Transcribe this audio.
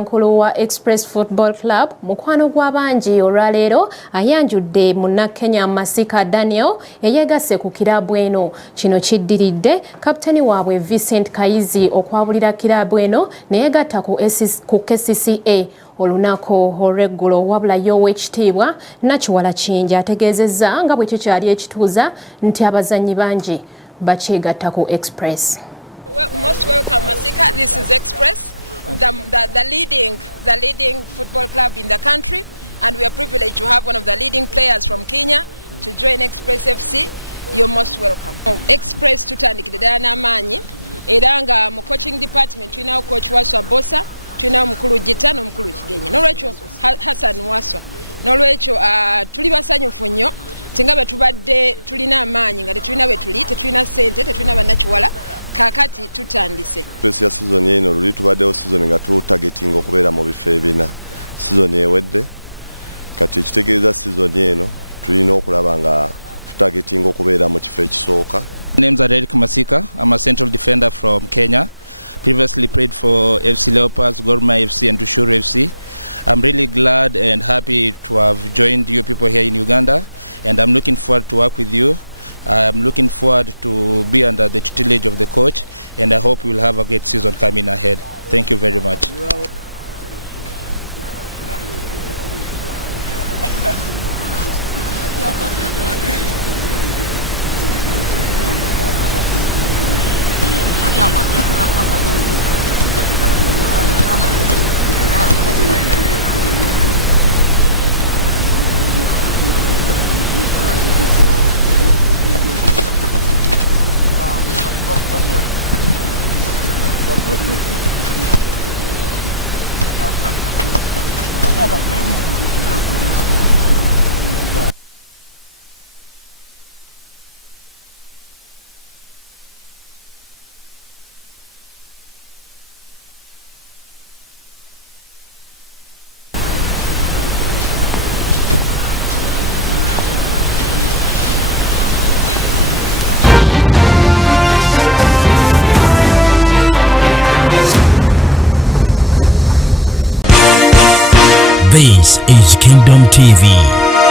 Nkulu wa Express Football Club mukwano gw'abangi olwaleero ayanjudde munnakenya Masika Daniel eyeegasse ku kiraabu eno. Kino kiddiridde kapiteni waabwe Vincent Kayizi okwabulira kiraabu eno neyeegatta ku KCCA olunaku olw'eggulo, wabula y'owekitiibwa Nakiwala Kingi ategeezezza nga bwe kikyali ekituuza nti abazannyi bangi bakyegatta ku Express. Most welcome, Masika. This is Express, the leading football club in the country, and we are privileged to have one of the leading players from Kenya to join Express FC. You're most welcome. Express tutandikire ddala n'amaanyi era nga mu coaching department tulinawo coach Waswa Bosa, tulinawo mukulu Gita n'omukulu Kigenyi, n'olwekyo Hassan Waswa, n'olwekyo tuli basanyufu nnyo tinga bwe tubadde tulina amaanyi nga tetulina bwe tuli, tetulina ssente, tetulina bannakiwala, kaakati tutandise. Express ya season eno luli tubaddewo season nga targeting okubeera mu bifo ebina. Season ewedde kati ekitegeeza season eno tulina okulaba nga targeting okubeera mu kifo ekisooka. Names are Eric Masika. I'm a central defender from Kenya. Previously played for FC Leopards, Gor Mahia FC and Tushuru FC. I'm really glad and happy to have joined you people here in Uganda, and I'm looking forward to work with you. I'm looking forward to be under the tutelage of the coach, and I hope we'll have a great season coming ahead. Thank you very much. This is Kingdom TV.